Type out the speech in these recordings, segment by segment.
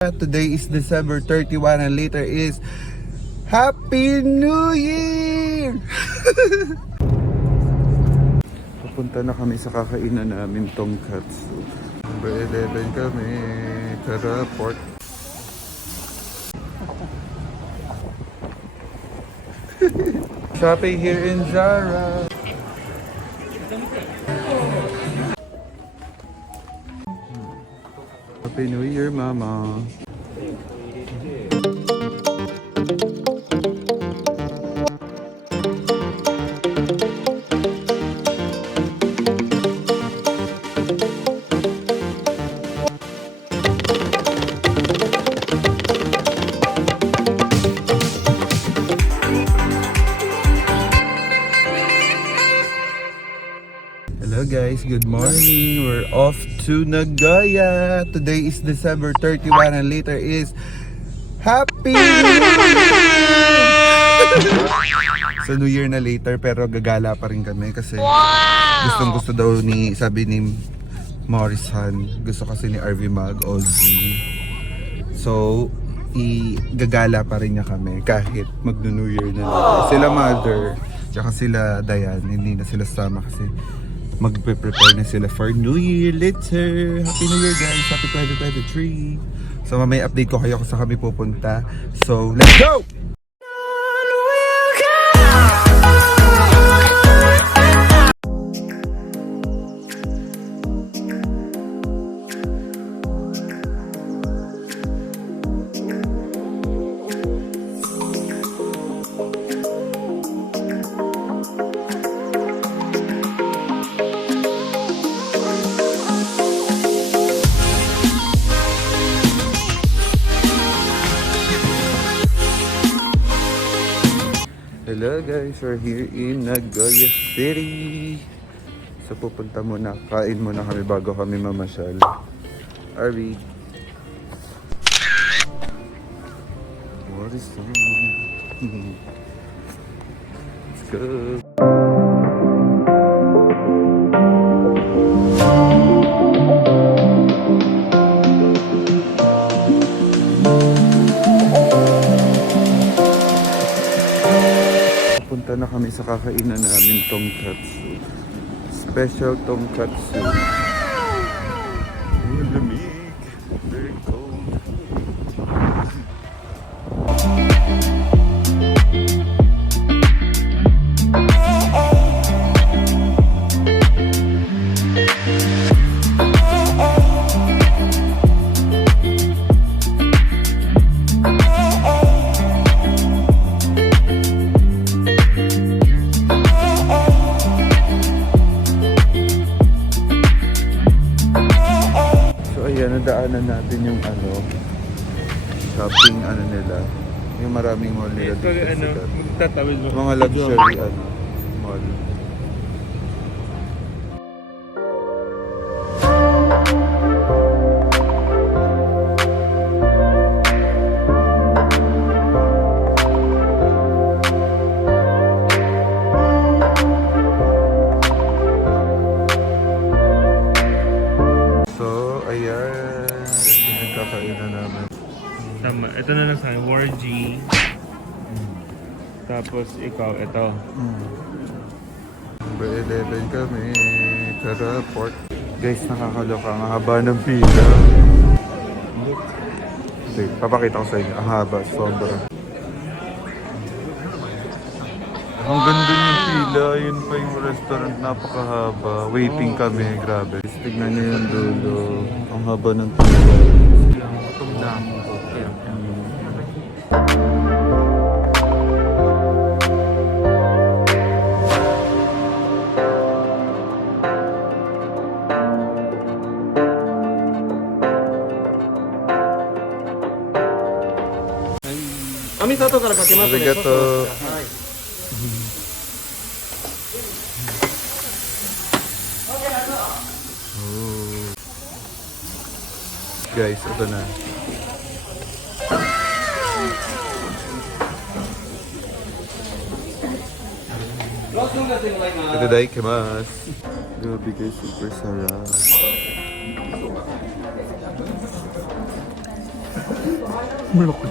Today is December 31 and later is Happy New Year! Papunta na kami sa kakainan namin, Tonkatsu. Number 11 kami. Tara, port. Shopping here in Zara. Happy New Year, Mama. Hello guys, good morning. We're off to Nagoya. Today is December 31 and later is Happy New Year! So New Year na later pero gagala pa rin kami kasi gustong gusto daw ni, sabi ni Morrison, gusto kasi ni RV mag-OG. So gagala pa rin niya kami kahit mag-New Year na later. Sila mother tsaka sila Dayan, hindi na sila sama kasi magpe-prepare na sila for New Year later. Happy New Year guys, happy 2023. So mamaya update ko kayo kung saan kami pupunta. So let's go! Hello guys, we're here in Nagoya City. So pupunta muna, kain muna kami bago kami mamasyal. RV, what is that? Let's go. Punta na kami sa kakainan namin, Tonkatsu. Special Tonkatsu. Oh, lamig. Very cold. Nadaanan natin yung shopping nila, yung maraming mall nila dito. Mga luxury mall. Tama, ito na lang sa akin, Warg. Tapos ikaw, ito. Number 11 kami. Tara, port. Guys, nakakaloka. Ang haba ng pila. Okay, papakita ko sa inyo. Ang haba, sobra. Ang ganda yung pila. Yun pa yung restaurant. Napakahaba. Waiting kami. Grabe. Tignan nyo yung dulo. Ang haba ng pila. Gutom na ako. Arigato. Guys, ito na. Itadakimasu. Grabe guys, super sarap. Malaki.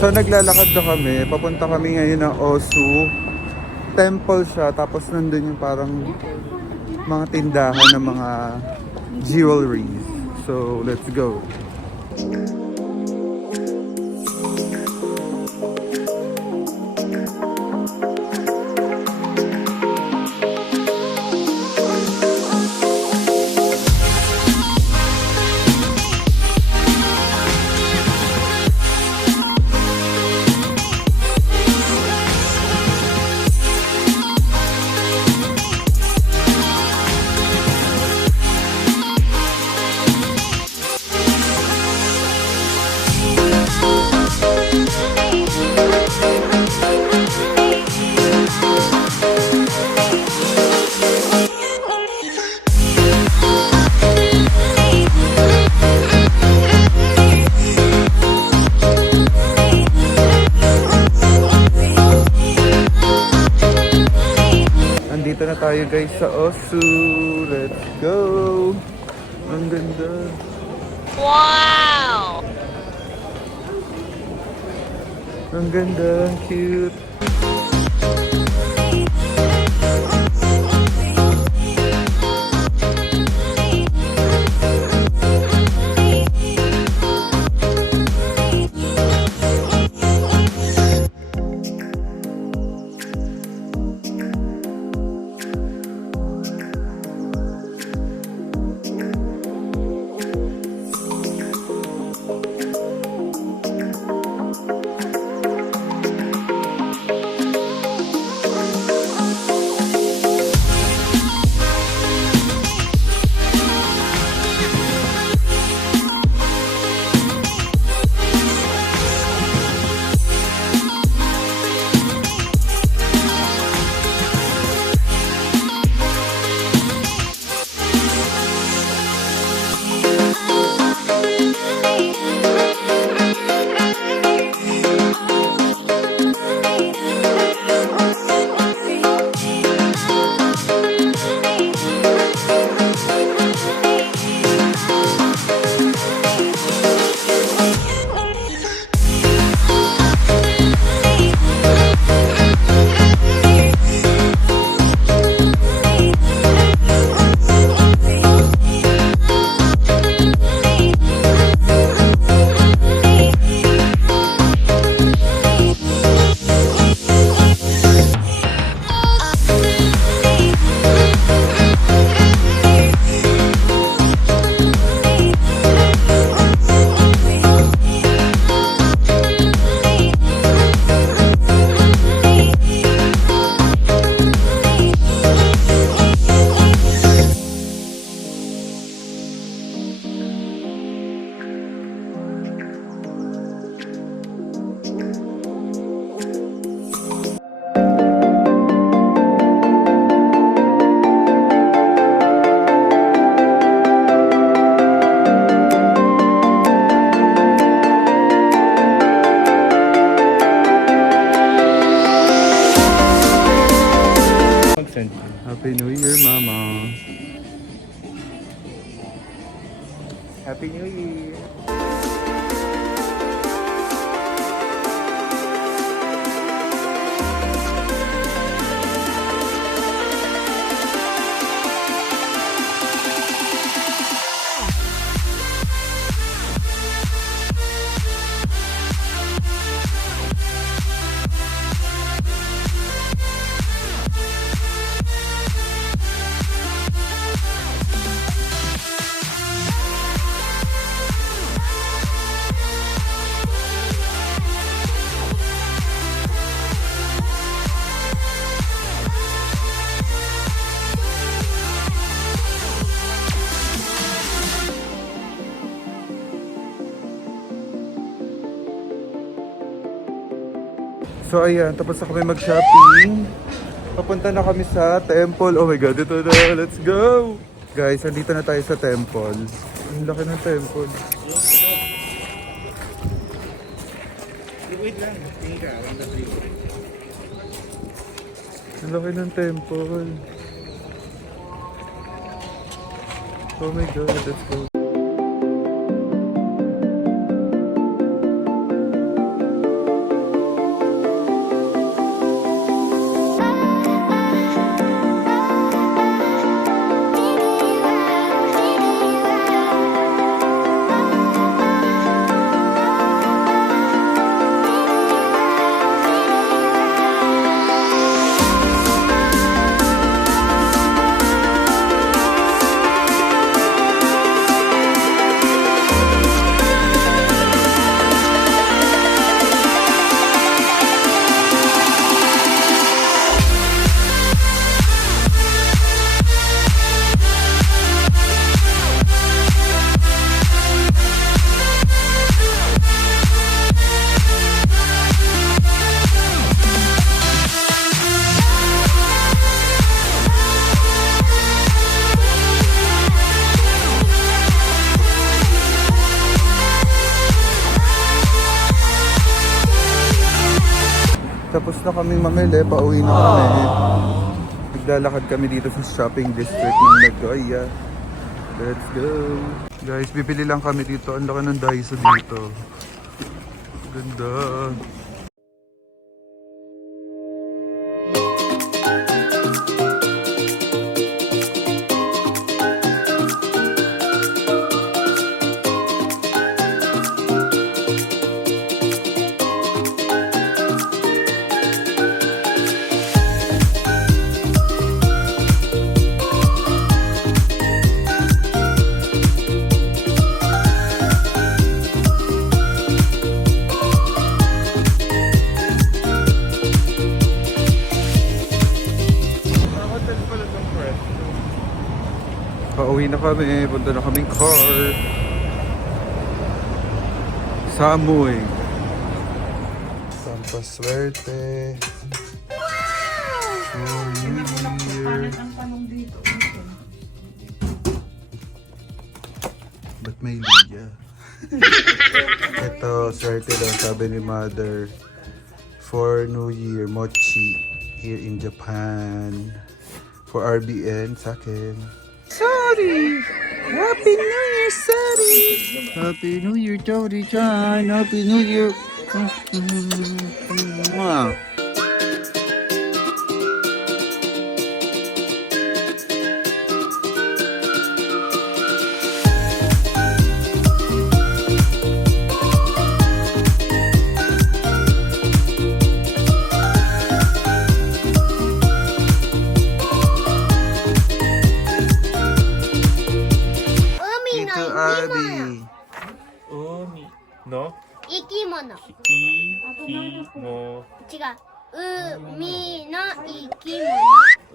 So naglalakad na kami, papunta kami ngayon ng Osu. Temple siya, tapos nandun yung parang mga tindahan ng mga jewelries. So let's go. Nandito na tayo guys sa Osu. Let's go! Ang ganda. Wow! Ang ganda. Cute. send you. Happy New Year, Mama. Happy New Year. So ayan, tapos na kami mag-shopping. Papunta na kami sa temple. Oh my god, ito na. Let's go! Guys, andito na tayo sa temple. Ang laki ng temple. Wait lang. Tingin ka. Ang laki ng temple. Oh my god, let's go. Tapos na kami mamili, pauwi na kami. Naglalakad kami dito sa shopping district ng Nagoya. Let's go! Guys, bibili lang kami dito. Ang laki ng Daiso dito. Ganda! Pauwi na kami, punta na kaming car. Samoy. Sampa swerte. New Year. Ba't may liya? Ito, swerte daw sabi ni mother. For New Year, mochi here in Japan. For RBN, sa akin. Sorry! Happy New Year, sorry! Happy New Year, Jody-chan! Happy New Year! Mwah! Tito Abby! Umi. No? 生き物。 Iki mo. 違う。海の生き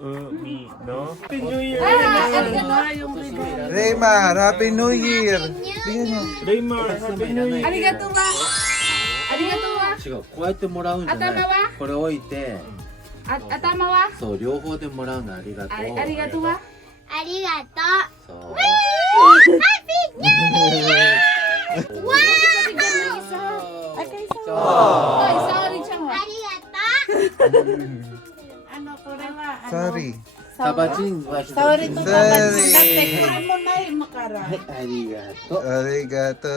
物。 Umi. No? Happy New Year! Raymar, Happy New Year! Bigyan niya. Raymar, Happy New Year! ありがとうはありがとうは違う、こうやってもらうんじゃない。頭はこれ置いて、頭はそう、両方でもらうのありがとう。ありがとうはありがとそう。う。わー。 Ay, sorry, Chang. ありがとう。Ano Sorry. サバチンは一つ。沙織と沙織だってこれもないもから。はい、ありがとう。 Arigato.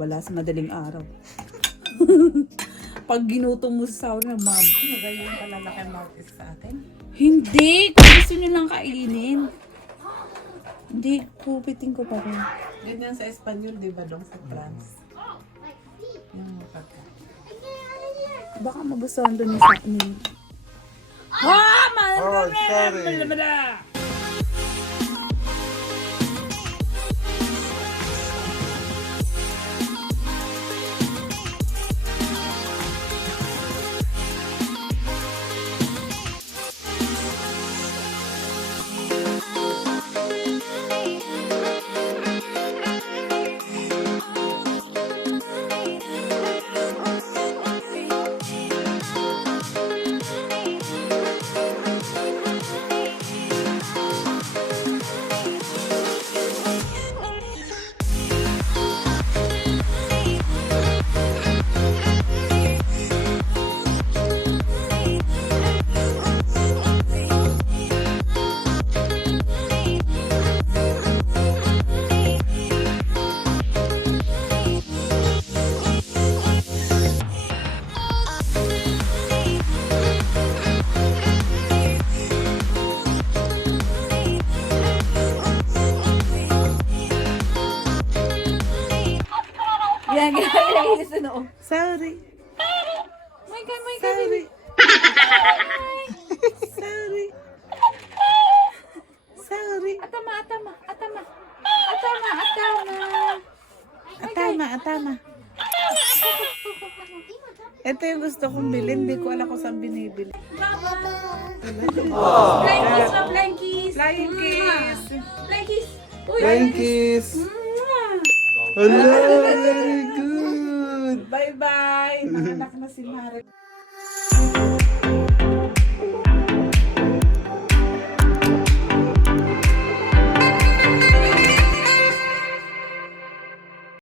Wala sa madaling araw. Pag ginutom mo sa sauna, Ganyan pala laki market sa atin. Hindi! Kung gusto nyo lang kainin. Hindi, kupitin ko pa rin. Ganyan sa Espanyol, di ba, dong sa France? Yung mga pagka. Baka magustuhan doon yung sa akin. Ah! Oh, sorry. Yan, ganyan sa noo. Sorry. My God, my God. Sorry. Sorry. Sorry. Atama. Atama. Ito yung gusto kong bilhin. Hindi ko alam kung saan binibili. Flying kiss na, flying kiss. Flying kiss. Flying kiss. Uy. Thank kiss. Hello, very good. Bye-bye. Nanganak na si Mare.